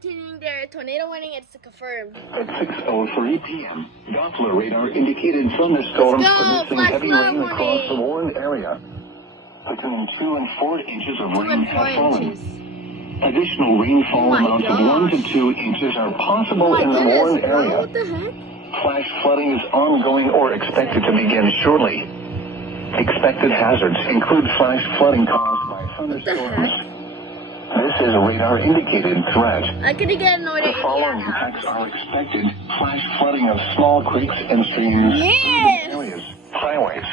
continuing their tornado warning. It's confirmed. At 6:03 p.m., Doppler radar indicated thunderstorms producing heavy rain across the warned area. Between 2 and 4 inches of rain have fallen. Additional rainfall amounts of 1 to 2 inches are possible in the warned area. What the heck? Flash flooding is ongoing or expected to begin shortly. Expected hazards include flash flooding caused by thunderstorms. This is a radar-indicated threat. I could get annoyed at The following impacts are expected: flash flooding of small creeks and streams, urban areas, highways,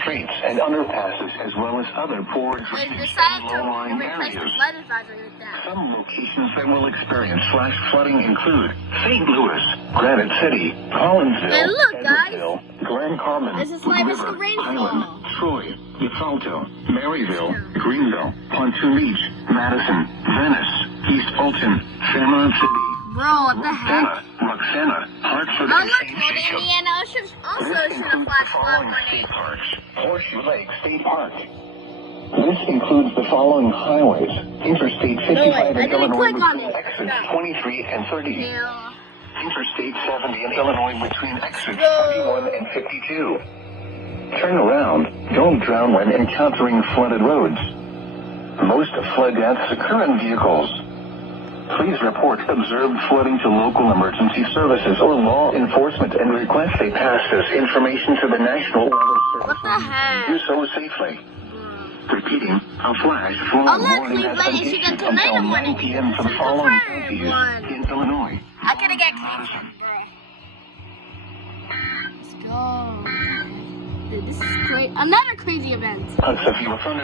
streets, and underpasses, as well as other poor drainage and low-lying areas. Some locations that will experience flash flooding include St. Louis, Granite City, Collinsville, Edwardsville, Glen Carmen, Wood River, Highland, Troy, DeFalto, Maryville, Greenville, Pontoon Beach, Madison, Venice, East Fulton, Fairmont City, Bro, what the heck? Roxana, Hartford, Oh, and look, St. Jacob. Indiana also This should have includes the flash following flood state warning. parks: Horseshoe Lake State Park. This includes the following highways: Interstate 55 in Illinois between exits 23 and 30. Interstate 70 in Illinois between exits 31 and 52. Turn around. Don't drown when encountering flooded roads. Most flood deaths occur in vehicles. Please report observed flooding to local emergency services or law enforcement and request they pass this information to the National Weather Service. What the heck? Do so safely. Repeating, a flash flood Oh, look, warning has Cleveland been issued a issued tornado until 9 warning. p.m. for the It's a following confirmed counties one. in Illinois. I could get Madison. Cleveland, bro. Let's go. Dude, this is crazy. Another crazy event. A severe thunder